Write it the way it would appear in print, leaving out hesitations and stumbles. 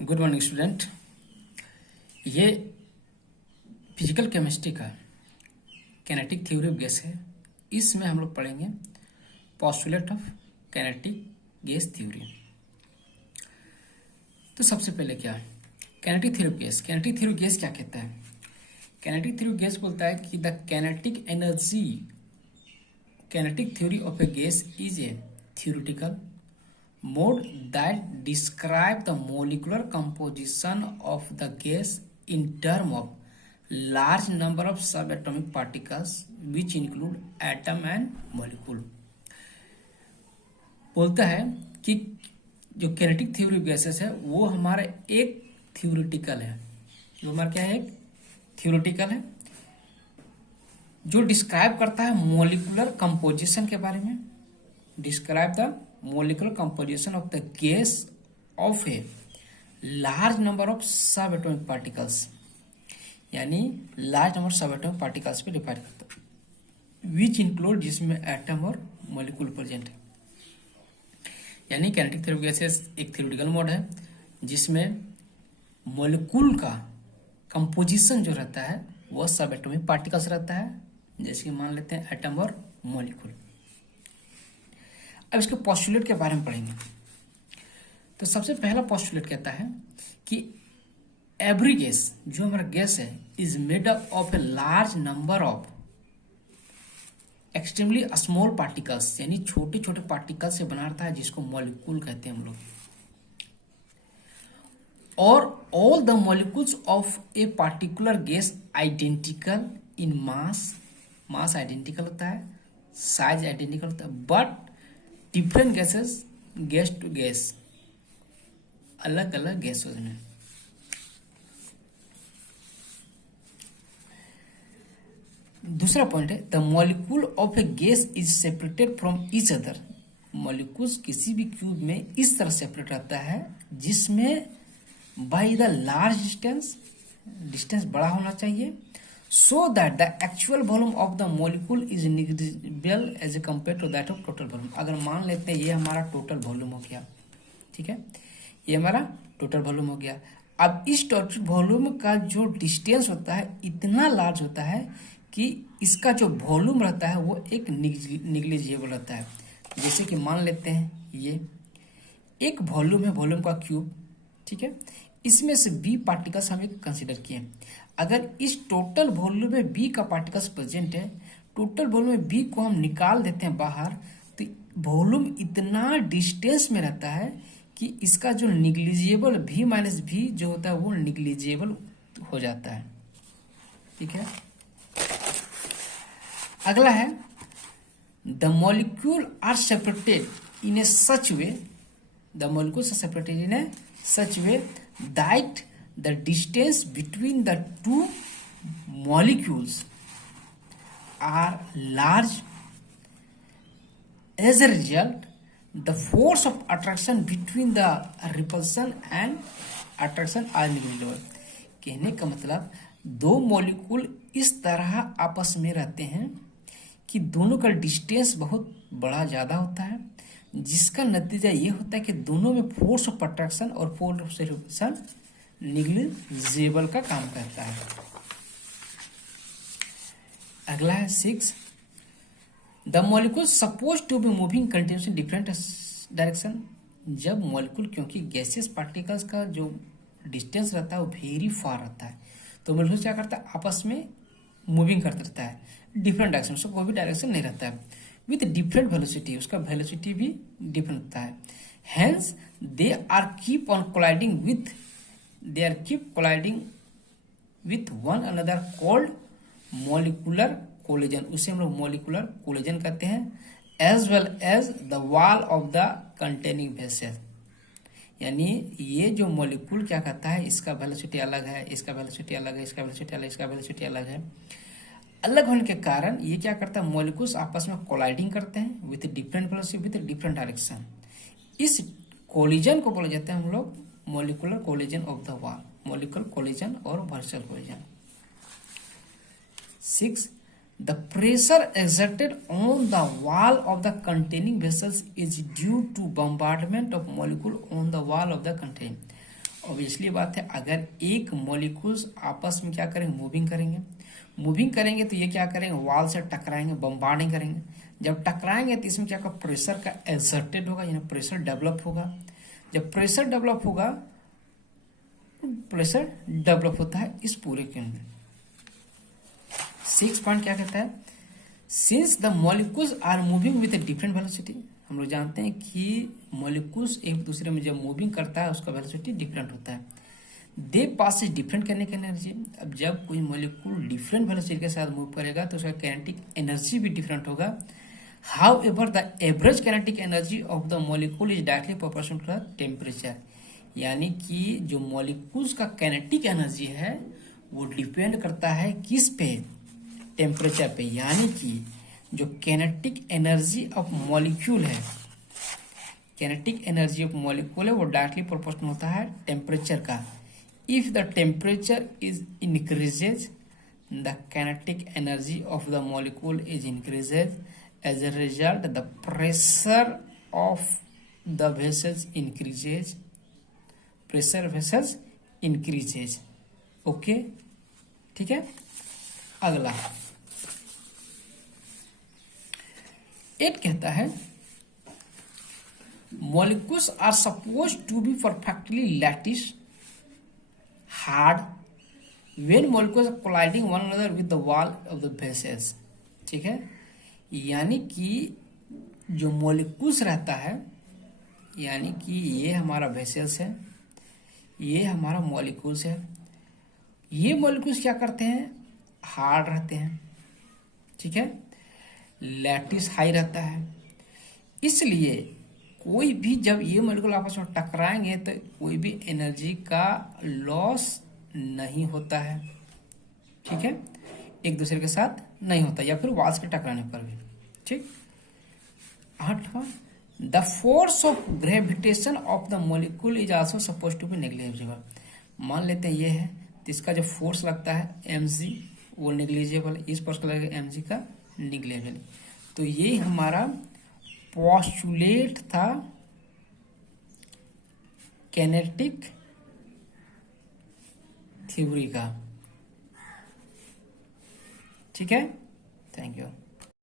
Good morning student. ये physical chemistry का kinetic theory of gas है। इसमें हम लोग पढ़ेंगे postulate of kinetic gas theory. तो सबसे पहले क्या है kinetic theory of gas? Kinetic theory of gas क्या कहता है? कैनेटिक थ्योरी ऑफ गैस बोलता है कि the kinetic energy kinetic theory of a gas is a theoretical mode that describe the molecular composition of the gas in term of large number of subatomic particles which include atom and molecule। बोलता है कि जो kinetic theory of gases है वो हमारा एक theoretical है। जो हमारा क्या है? एक थ्योरेटिकल है जो डिस्क्राइब करता है मोलिकुलर कंपोजिशन के बारे में। Describe the molecular composition of the gas of a large number of subatomic particles, यानी large number subatomic particles पे डिफाइन करता है which include जिसमें एटम और मॉलिक्यूल प्रेजेंट है। यानी कैनेटिक थ्योरी ऑफ गैसेस एक थ्योरेटिकल मोड है जिसमें मॉलिक्यूल का कंपोजिशन जो रहता है वह सबएटॉमिक पार्टिकल्स रहता है, जैसे कि मान लेते हैं एटम और मॉलिक्यूल। अब इसके पोस्टुलेट के बारे में पढ़ेंगे। तो सबसे पहला पोस्टुलेट कहता है कि एवरी गैस, जो हमारा गैस है, is made up of a large number of extremely small particles, यानी छोटे छोटे पार्टिकल से बना रहता है जिसको मॉलिक्यूल कहते हैं हम लोग। और all the molecules of a particular gas identical in mass identical होता है, साइज आइडेंटिकल होता है, but different gases gas to gas, अलग अलग गैसेस में। दूसरा पॉइंट है the molecule of a gas is separated from each other. Molecules किसी भी क्यूब में इस तरह सेपरेट रहता है जिसमें बाय द लार्ज डिस्टेंस बड़ा होना चाहिए, so that the actual volume of the molecule is negligible as compared to that of total volume। अगर मान लेते हैं ये हमारा टोटल वॉल्यूम हो गया, ठीक है, ये हमारा टोटल वॉल्यूम हो गया। अब इस टोटल वॉल्यूम का जो डिस्टेंस होता है इतना लार्ज होता है कि इसका जो वॉल्यूम रहता है वो एक निग्लिजिबल रहता है। जैसे कि मान लेते हैं ये एक वॉल्यूम है, वॉल्यूम का क्यूब, ठीक है, इसमें से बी पार्टिकल्स हम एक कंसिडर किए। अगर इस टोटल वॉल्यूम में बी का पार्टिकल्स प्रेजेंट है, टोटल वॉल्यूम में बी को हम निकाल देते हैं बाहर, तो वॉल्यूम इतना डिस्टेंस में रहता है कि इसका जो निग्लिजिबल भी माइनस भी जो होता है वो निग्लिजिबल हो जाता है, ठीक है। अगला है the molecule are separated in a such way, the molecules are separated in a such way that the distance between the two molecules are large. As a result, the force of attraction between the repulsion and attraction are negligible। कहने का मतलब दो molecule इस तरह आपस में रहते हैं कि दोनों का डिस्टेंस बहुत बड़ा ज़्यादा होता है, जिसका नतीजा ये होता है कि दोनों में फोर्स ऑफ अट्रैक्शन और फोर्स ऑफ रिपल्शन निग्लिजिबल का काम करता है। अगला है 6 the molecule suppose to be moving continuously different direction. जब मॉलिक्यूल, क्योंकि गैसियस पार्टिकल्स का जो डिस्टेंस रहता है वो वेरी फार रहता है, तो मॉलिक्यूल क्या करता है आपस में मूविंग करता रहता है डिफरेंट डायरेक्शन, उसका कोई भी डायरेक्शन नहीं रहता है, विथ डिफरेंट वेलोसिटी, उसका वेलोसिटी भी डिफरेंट होता है। Hence they are keep on colliding with one another called molecular collision। उसे हम लोग molecular collision कहते हैं। as well as the wall of the containing vessel, यानी ये जो मॉलिक्यूल क्या कहता है इसका वेलोसिटी अलग है, इसका वेलोसिटी अलग है, इसका वेलोसिटी अलग है, इसका वेलोसिटी अलग है। अलग होने के कारण ये क्या करता है मॉलिक्यूल्स आपस में कोलाइडिंग करते हैं with different velocity with different direction. इस कोलिजन को बोला जाता है हम लोग molecular collision of the wall, molecular collision or vertical collision। 6 the pressure exerted on the wall of the containing vessels is due to bombardment of molecule on the wall of the containing। Obviously बात है, अगर एक molecules आपस में क्या करेंगे, moving करेंगे तो ये क्या करेंगे, वॉल से टकराएंगे, बम्बार्डिंग करेंगे। जब टकराएंगे तो इसमें क्या होगा, प्रेशर का एक्सर्टेड होगा, यानी प्रेशर डेवलप होगा। जब प्रेशर डेवलप होगा, प्रेशर डेवलप होता है इस पूरे के अंदर। 6 पॉइंट क्या कहता है, since the molecules are moving with a different velocity, हम लोग जानते हैं कि मॉलिक्यूल्स एक दूसरे में जब मूविंग करता है उसका वेलोसिटी डिफरेंट होता है। दे पास डिफरेंट करने की एनर्जी, अब जब कोई मॉलिक्यूल डिफरेंट वेलोसिटी के साथ मूव करेगा तो उसका काइनेटिक एनर्जी भी डिफरेंट होगा। However the average kinetic energy of the molecule is directly proportional to the temperature, यानी कि जो मॉलिक्यूल्स का काइनेटिक एनर्जी है वो डिपेंड करता है किस पे, टेम्परेचर पे। यानी कि जो काइनेटिक एनर्जी ऑफ मॉलिक्यूल है, काइनेटिक एनर्जी ऑफ मॉलिक्यूल है वो डायरेक्टली प्रोपोर्शनल होता है टेम्परेचर का। If the temperature is increases, the kinetic energy of the molecule is increases, as a result the pressure of the vessels increases, pressure vessels increases. Okay, ठीक है। अगला 8 कहता है, molecules are supposed to be perfectly lattice hard when molecules are colliding one another with the wall of the vessels, ठीक है। यानी कि जो मॉलिक्यूल्स रहता है, यानी कि ये हमारा वेसल्स है, ये हमारा मॉलिक्यूल्स है, ये मॉलिक्यूल्स क्या करते हैं, हार्ड रहते हैं, ठीक है, लैटिस हाई रहता है। इसलिए कोई भी जब ये मॉलिक्यूल आपस में टकराएंगे तो कोई भी एनर्जी का लॉस नहीं होता है, ठीक है, एक दूसरे के साथ नहीं होता, या फिर वाल्स के टकराने पर भी, ठीक। 8वां, the force of gravitation of the molecule is also suppose to be negligible. मान लेते हैं ये है तो इसका जो फोर्स लगता है mg वो नेग्लिजिबल, इस फोर्स का लगेगा mg का नेग्लिजिबल। तो ये हमारा पोस्टुलेट था काइनेटिक थ्योरी का, ठीक है। Thank you.